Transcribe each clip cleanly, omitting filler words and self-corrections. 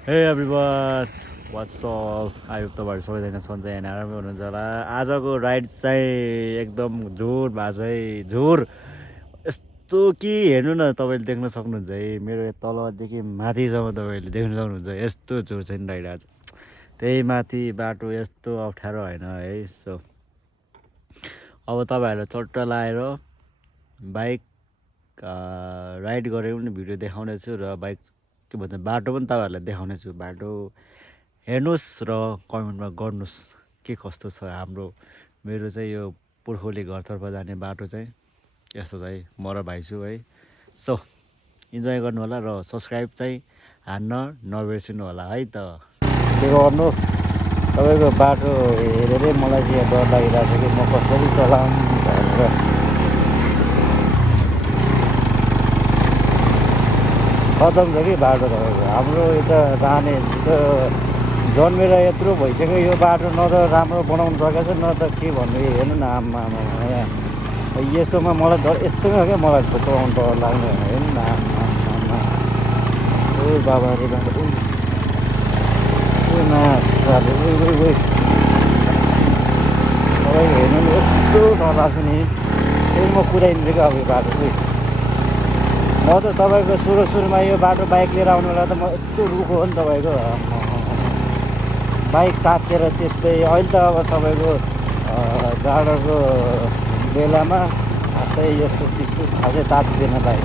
हे everyone what's up आयो तपाईँहरू सबैजना सन्चै होइन आरामै हुनुहुन्छ होला। आजको राइड चाहिँ एकदम जोर भएको छ है, जोर यस्तो कि हेर्नु न, तपाईँले देख्न सक्नुहुन्छ है, मेरो तलदेखि माथिसम्म तपाईँहरूले देख्न सक्नुहुन्छ यस्तो जोर छ नि राइड आज। त्यही माथि बाटो यस्तो अप्ठ्यारो होइन है। सो अब तपाईँहरूलाई चट्ट लाएर बाइक राइड गरेको पनि भिडियो देखाउने छु र बाइक के भन्छ बाटो पनि तपाईँहरूलाई देखाउने छु। बाटो हेर्नुहोस् र कमेन्टमा गर्नुहोस् के कस्तो छ। मेरो चाहिँ यो पुर्खौली घरतर्फ जाने बाटो चाहिँ यस्तो छ है। म र भाइ छु है। सो इन्जोय गर्नु होला र सब्सक्राइब चाहिँ हान्न नबिर्सिनु होला है त। के गर्नु, तपाईँको बाटो हेरेरै मलाई चाहिँ डर लागिरहेको छ कि म कसरी चलाउँ भनेर। खतम छ कि बाटो तपाईँको। हाम्रो यता जाने जन्मेर यत्रो भइसक्यो यो बाटो, न त राम्रो बनाउनु सकेको छ न त के भन्नु। हेर्नु न आमा यस्तोमा मलाई डर, यस्तोमा क्या मलाई चलाउनु डर लाग्ने होइन। हेर्नु न आमा ओ बाबा रे बाबा, तपाईँको हेर्नु नि यस्तो डर लाग्छ नि। फेरि म कुदाइदिन्छु क्या अब यो बाटो चाहिँ। म त तपाईँको सुरुमा यो बाटो बाइक लिएर आउनु बेला त म यस्तो रुखो हो नि तपाईँको। बाइक तातेर त्यस्तै अहिले त अब तपाईँको जाडोको बेलामा खासै यस्तो चिसो खासै तात्दैन बाइक।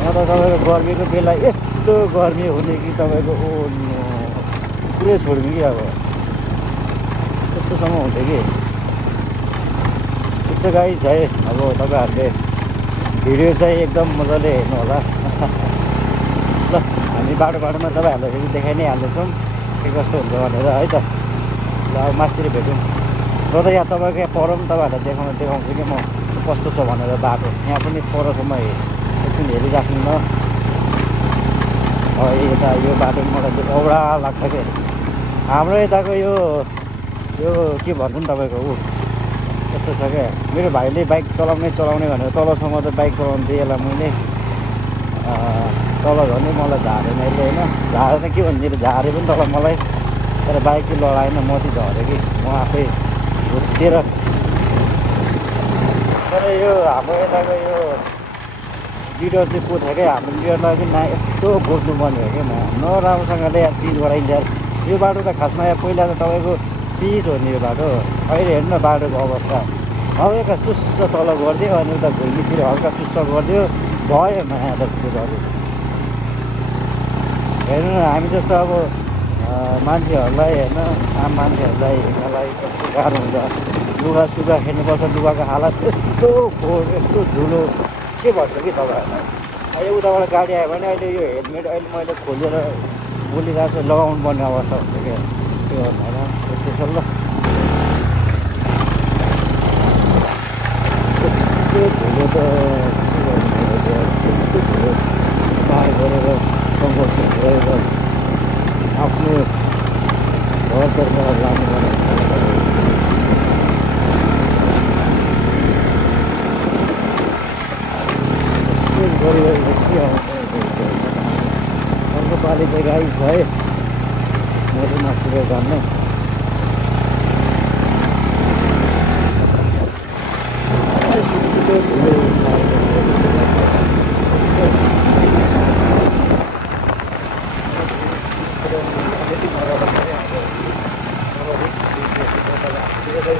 म त तपाईँको गर्मीको बेला यस्तो गर्मी हुने कि तपाईँको पुरै छोड्ने कि अब त्यस्तोसम्म हुन्थ्यो कि। ठिक छ गाइस है, अब तपाईँहरूले भिडियो चाहिँ एकदम मजाले हेर्नु होला। ल हामी बाटोमा तपाईँहरूलाई फेरि देखाइ नै हाल्दैछौँ के कस्तो हुन्छ भनेर है त। ल अब मास्तिर भेटौँ र त यहाँ तपाईँको यहाँ पर पनि तपाईँहरूलाई देखाउँछु कि म कस्तो छ भनेर बाटो। यहाँ पनि परसम्म एकछिन हेरिराख्नु न। यता यो बाटो मलाई औडा लाग्छ कि। हाम्रो यताको यो के भन्छ नि तपाईँको यस्तो छ क्या। मेरो भाइले बाइक चलाउने भनेर तलसम्म त बाइक चलाउनु दिएँ यसलाई मैले। तल झन् मलाई झारेन यसले होइन। झारेन के भन्ने, झारे पनि तल मलाई, तर बाइक चाहिँ लडाएन, म चाहिँ झरेँ कि म आफै भुत्तेर। तर यो हाम्रो यताको यो लिडर चाहिँ को छ क्या, हाम्रो लिडरलाई चाहिँ यस्तो बोक्नुपर्ने हो क्या। नराम्रोसँगले यहाँ पिच गराइन्छ। यो बाटो त खासमा यहाँ पहिला त तपाईँको पिच हो नि यो बाटो। अहिले हेर्नु न बाटोको अवस्था। हल्का चुस्स तल गरिदियो अनि उता घुइँतिर हल्का चुस्स गरिदियो भयो नयाँ त चिजहरू। हेर्नु न हामी जस्तो अब मान्छेहरूलाई हेर्न, आम मान्छेहरूलाई हिँड्नलाई कस्तो गाह्रो हुन्छ। लुगा सुगा खेल्नुपर्छ, लुगाको हालत यस्तो फोहोर यस्तो धुलो के भन्छु कि तपाईँहरूलाई। अहिले उताबाट गाडी आयो भने अहिले यो हेलमेट अहिले मैले खोलेर बोलिरहेको छु, लगाउनु पर्ने अवस्था हुन्छ क्या। के गर्नु होला यस्तो छ। ल धुलो त के गर्नु, यस्तो धुलो पार गरेर सङ्घर्ष गरेर आफ्नो घरतर्फ लानुपर्ने गरिरहेको के आउँछ। अर्को पालि चाहिँ गाई छ है, म चाहिँ मासुतिर जान्न।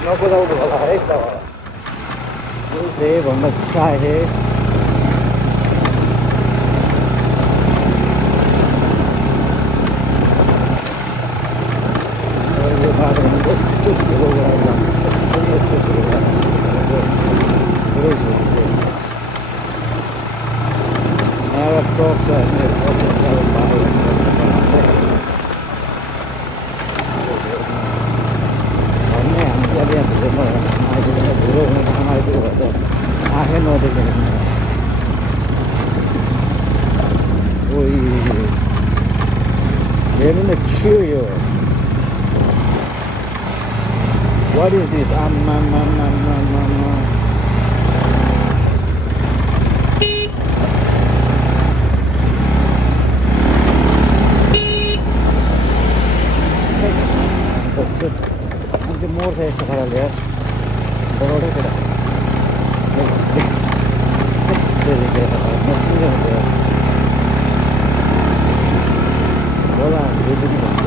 नकुदाउनु होला है त, भन्न चाहे। यो बाटोमा यस्तो धुलो गराउँदा यसरी यस्तो धुलो पुरै छोडिदियो। यहाँ एउटा चौक छ होइन, बाटो भन्ने हामी चाहिँ अब यहाँ धुलो आइपुग्दैन। धुलो हुने ठाउँमा आइपुग्यो भने त आँखै नदेख्ने। हेर्नु न के हो यो, वाट इज दिस। आम्मा मोर्छ यस्तो खालले यार बगाउँदै केटा होला यो पनि भन्छ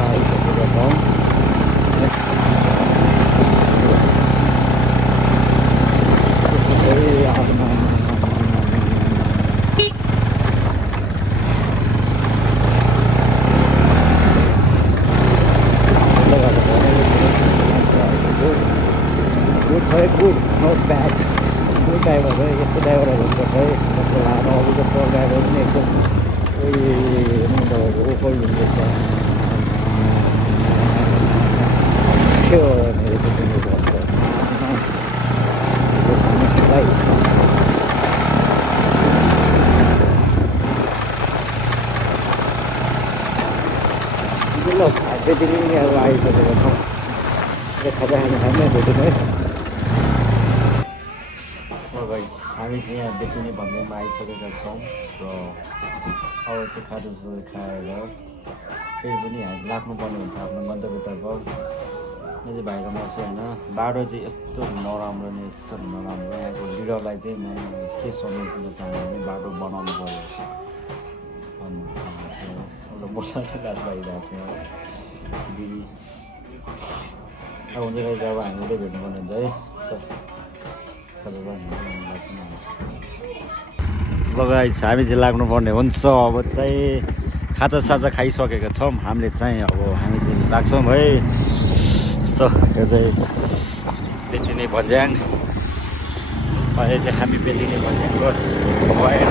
आइसकेका छौँ गुड नट ब्याड कुनै ड्राइभर है यस्तो ड्राइभरहरू हुनुपर्छ है जस्तो लानु अरू जस्तो ड्राइभर पनि एकदम तपाईँको ओपल हुनुपर्छ त्यो ल त्यति नै अब आइसकेको छौँ खाजा खाने भेट्यौँ है हामी चाहिँ यहाँ देखिने भन्दैमा आइसकेका छौँ र अब त्यो खाजासाजा खाएर फेरि पनि हामी लाग्नुपर्ने हुन्छ आफ्नो गन्तव्यतर्फ यो चाहिँ भाइ र म चाहिँ होइन बाटो चाहिँ यस्तो नराम्रो नि यस्तो नराम्रो यहाँको लिडरलाई चाहिँ म के सन्देश दिन चाहन्छु भने बाटो बनाउनु पऱ्यो भन्नु चाहन्छु एउटा मोटरसाइकल क्लास भइरहेको छ दिदी अब हुन्छ गाइस अब हामी उतै भेट्नुपर्ने हुन्छ है लगाइ हामी चाहिँ लाग्नुपर्ने हुन्छ अब चाहिँ खाजासाजा खाइसकेका छौँ हामीले चाहिँ अब हामी चाहिँ लाग्छौँ है सो यो चाहिँ बेतिनी भन्ज्याङ अहिले चाहिँ हामी बेतिनी भन्ज्याङ भएर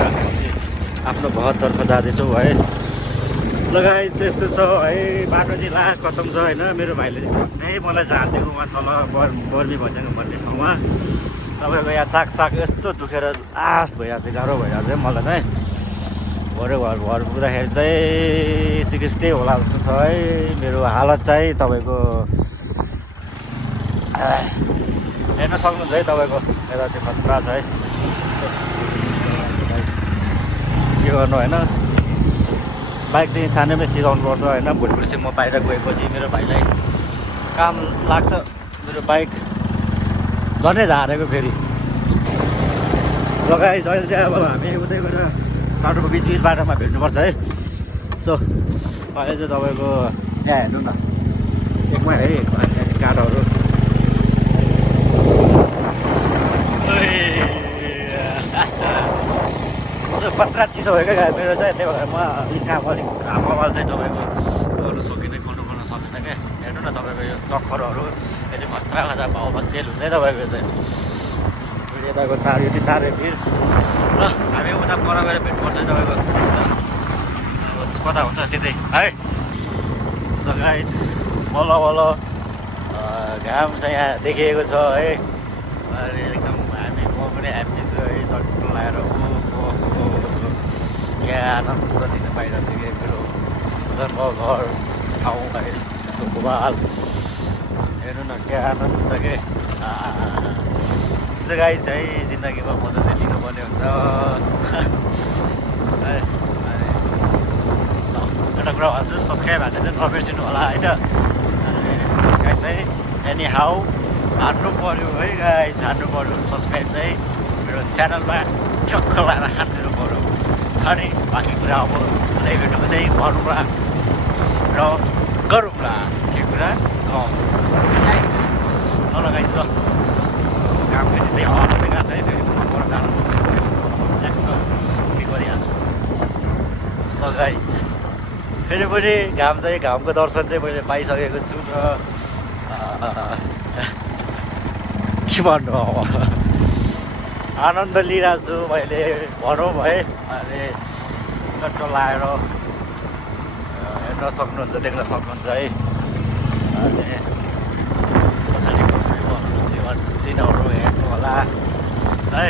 आफ्नो घरतर्फ जाँदैछौँ है लगाइ चाहिँ यस्तो छ है बाटो चाहिँ लास्ट खतम छ होइन मेरो भाइले चाहिँ मलाई झारिदिएको उहाँ तल बर्मी भन्ज्याङ भन्ने ठाउँमा तपाईँको यहाँ चाकसाक यस्तो दुखेर लास्ट भइरहेको छ गाह्रो भइरहेको छ मलाई चाहिँ घर पुग्दाखेरि चाहिँ सिक्सटी होला जस्तो छ है मेरो हालत चाहिँ तपाईँको हेर्न सक्नुहुन्छ है तपाईँको यता चाहिँ खतरा छ है के गर्नु होइन बाइक चाहिँ सानैमै सिकाउनुपर्छ होइन भोलिपल्ट चाहिँ म बाहिर गएपछि मेरो भाइलाई काम लाग्छ मेरो बाइक झन्डै झारेको फेरि लगाइ जहिले चाहिँ अब हामी उतै गएर बाटोको बिच बाटोमा भेट्नुपर्छ है सो अहिले चाहिँ तपाईँको यहाँ हेर्नु न एकमै है काठहरू पत्रा चिसो भयो क्या मेरो चाहिँ त्यही भएर म अलिक काम कमाल चाहिँ तपाईँको गर्नु सकिनँ गर्न सकिनँ क्या हेर्नु न तपाईँको यो सक्खरहरू यो चाहिँ खतरा खतरा भाउ सेल हुँदै तपाईँको चाहिँ यताको तार यो चाहिँ तारे भिर ल हामी उता पर गएर भेट्नुपर्छ तपाईँको कता हुन्छ त्यतै है गाइस बल्ल बल्ल घाम चाहिँ यहाँ देखिएको छ है अहिले एकदम म पनि ह्याप्पी छु है चट्टो लगाएर क्या आनन्द दिन पाइरहेको थियो कि मेरो जन्म घर ठाउँ है यसको भूभाल हेर्नु न क्या आनन्द के गाइस है जिन्दगीमा मजा चाहिँ लिनुपर्ने हुन्छ है एउटा कुरा भन्छु सब्सक्राइब हाल्ने चाहिँ नबिर्सिनु होला है त सब्सक्राइब चाहिँ एनी हाउ हान्नु पऱ्यो है गाइस हान्नु पऱ्यो सब्सक्राइब चाहिँ मेरो च्यानलमा ठक्क लगाएर हानिदिनु पऱ्यो अनि बाँकी कुरा अब उतै भेट्नु उतै भनौँला र गरौँला के कुरा गरौँ नलगाइन्छ ल काम फेरि त्यही हराउँदै गएको छ है फेरि मनबाट गाह्रो के गरिहाल्छु लगाइन्छ फेरि पनि घाम चाहिँ घामको दर्शन चाहिँ मैले पाइसकेको छु र के भन्नु अब आनन्द लिइरहेको छु मैले भनौँ है अहिले चट्टो लगाएर हेर्न सक्नुहुन्छ देख्न सक्नुहुन्छ है अनि पछाडिको सिनहरू हेर्नु होला है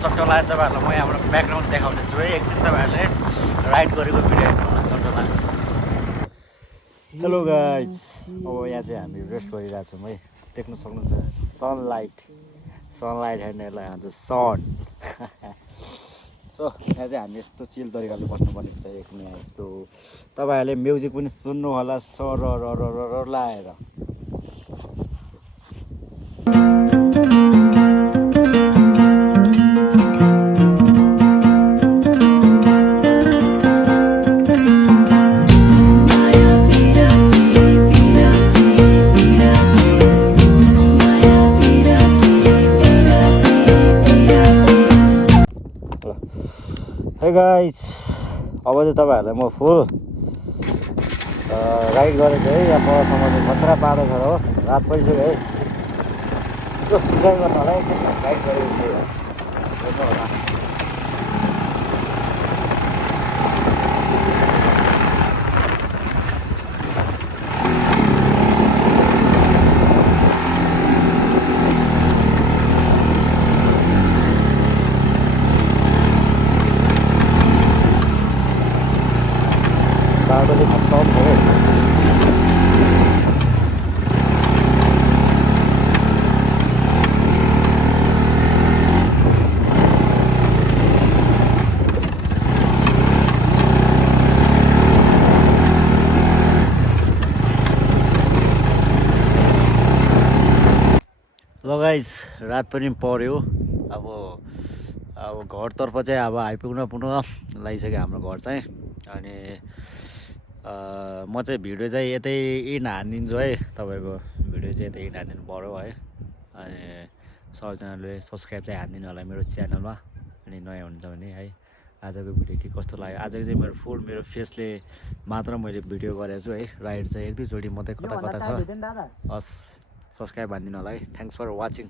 चट्टो लगाएर तपाईँहरूलाई म यहाँबाट ब्याकग्राउन्ड देखाउने छु है एकछिन तपाईँहरूले राइड गरेको भिडियो हेर्नु होला चट्टो लगाएर हेलो गाइज अब यहाँ चाहिँ हामी रेस्ट गरिरहेको छौँ है देख्न सक्नुहुन्छ सनलाइट हेर्नेलाई भन्छ सन सो यहाँ चाहिँ हामी यस्तो चिल तरिकाले बस्नुपर्ने हुन्छ एकछिन यहाँ यस्तो तपाईँहरूले म्युजिक पनि सुन्नु होला सर र लाएर हे गाइस अब चाहिँ तपाईँहरूलाई म फुल राइड गरेको है यहाँ परसम्म चाहिँ खतरा पारो छ हो रात परिसक्यो है यसो इन्जोय गर्नु होला एकछिन राइड गरेको होला बाटो चाहिँ खत्तम हो ल गाइस रात पनि पर्यो अब घरतर्फ चाहिँ अब आइपुग्न पुनः लागिसक्यो हाम्रो घर चाहिँ अनि म चाहिँ भिडियो चाहिँ यतै इन हानिदिन्छु है तपाईँको भिडियो चाहिँ यतै इन हानिदिनु पऱ्यो है अनि सबैजनाले सब्सक्राइब चाहिँ हानिदिनु होला मेरो च्यानलमा अनि नयाँ हुनुहुन्छ भने है आजको भिडियो के कस्तो लाग्यो आजको चाहिँ मेरो फुल मेरो फेसले मात्र मैले भिडियो गरेको छु है राइड चाहिँ एक दुईचोटि मात्रै कता कता छ हस् सब्सक्राइब हानिदिनु होला है थ्याङ्क्स फर वाचिङ